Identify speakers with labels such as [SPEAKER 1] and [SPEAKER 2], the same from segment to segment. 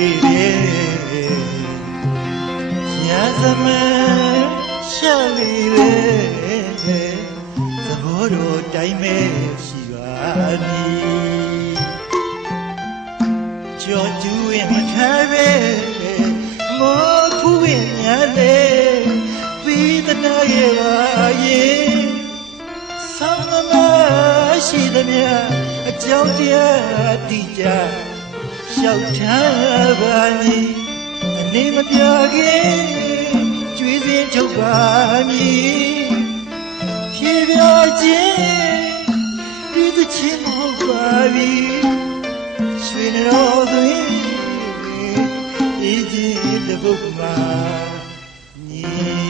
[SPEAKER 1] ဝနေတဲ့ညာသမရှောက်လေလေသဘောတော်တိုင်းပဲရှိပါမည်ကြောကျူးရင်မထားပဲမောခုရင်ညာလေပြီးတနာရဲ့ပါရဲ့ဆောင်းမမရှိသမျှအကြောင်းတရားတည်ကြ လျှောက်ထားပါမည်အနေမပြခင်ကျွေးစင်းချုပ်ပါမည်ဖြေပြခြင်းဒီသချင်းမဟုတ်ပါဘူးရွှေတော်သွေးအေးခြင်းတစ်ပုဒ်မှာညီ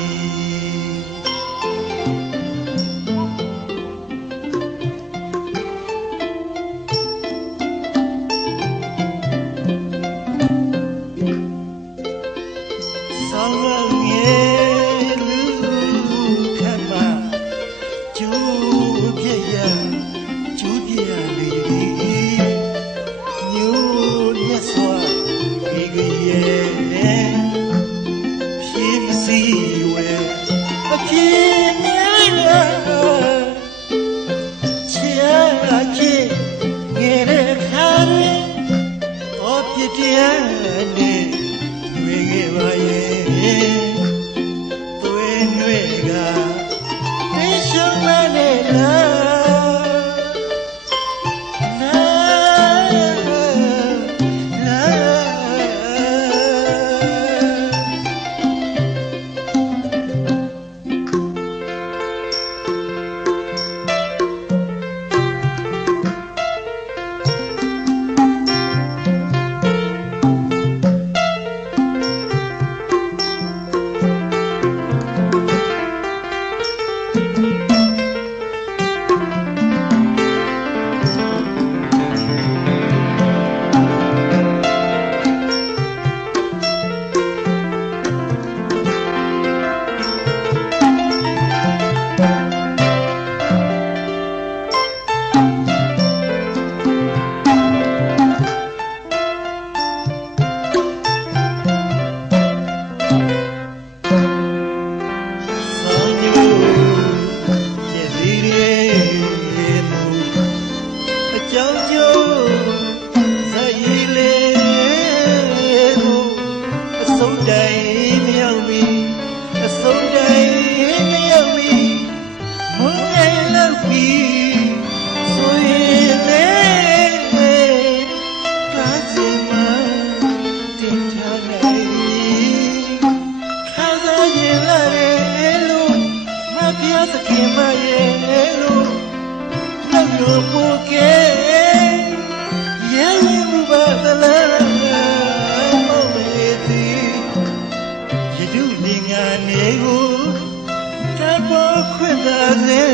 [SPEAKER 1] ခွင့်သာစေ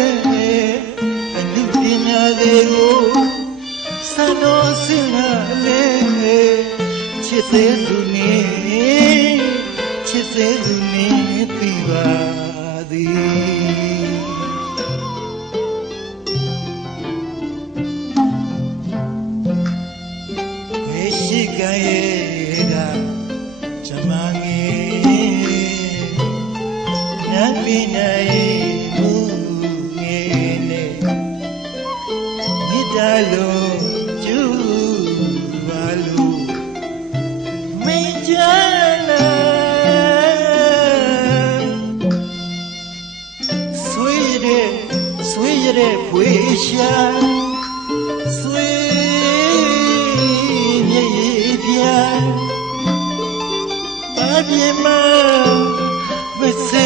[SPEAKER 1] အနုပညာတွေကိုစံတော်စင်လာလေချစ်သေးသူနေချစ်သေးသူနေသိ ပိနိုင်မှုငေနဲ့မိတလုံးကျူပါလို့မင်းကြလာဆွေးတဲ့ဆွေးရတဲ့ဖွေရှာဆွေးမြေပြပါပြမမစဲလေ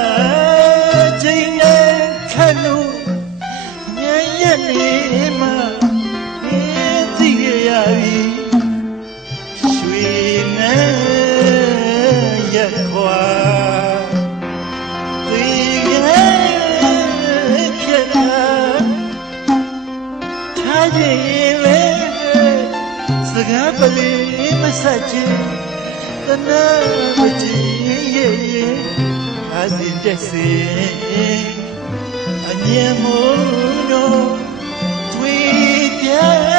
[SPEAKER 1] ရက်ခွာသိခဲ့ဖြစ်တာထားခြင်းလေစကားပလေးမဆက်ခြင်းတနာမကြည့်ရဲ့ရဲ့အစဉ်တက်စေအမြဲမို့လို့တွေ့ပြန်